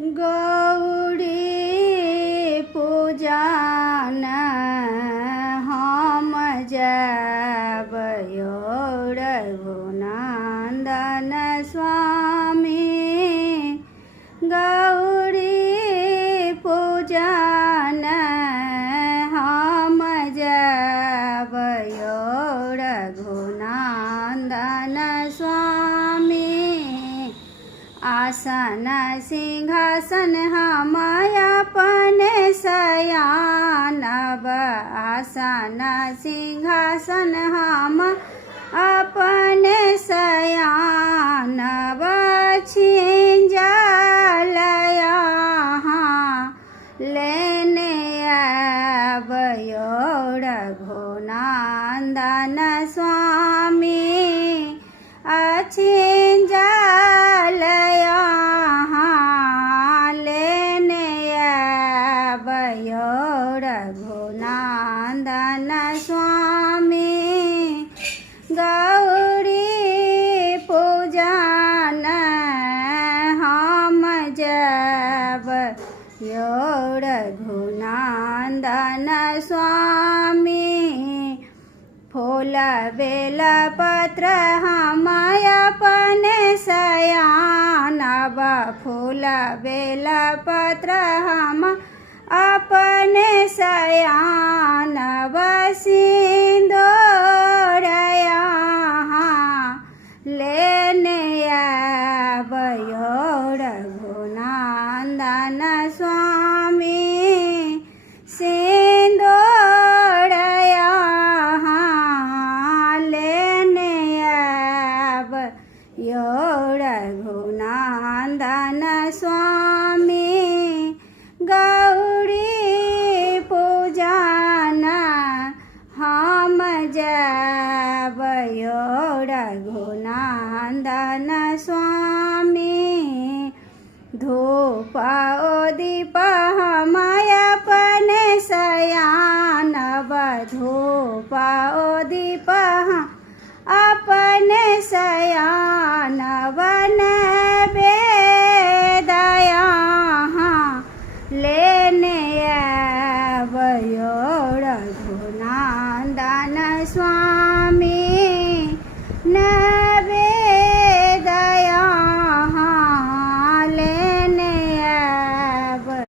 गौरी पूजन हम जब रघुनंदन स्वामी। गौरी पूजन हम जब रघुनंदन स्वामी। आसन सिंहासन हम अपने शयानब। आसन सिंहासन हम अपने शयानब। छिंजल यहाँ लेने आबयो रघुनंदन स्वामी। छिंजल यहाँ लेने आबयो रघुनंदन स्वामी। गौरी पूजन हम जब रघुनंदन स्वामी। फूल बेल पत्र हम अपने शयानब। फूल बेल पत्र हम अपने शयानब। सिंदूर यहाँ लेने आबयो रघुनंदन स्वामी। सिंदूर यहाँ लेने आबयो रघुनंदन स्वामी। गौरी पूजन हम जब रघुनंदन स्वामी। धूप दीप हम अपने शयानब। धूप दीप हम अपने शयानब।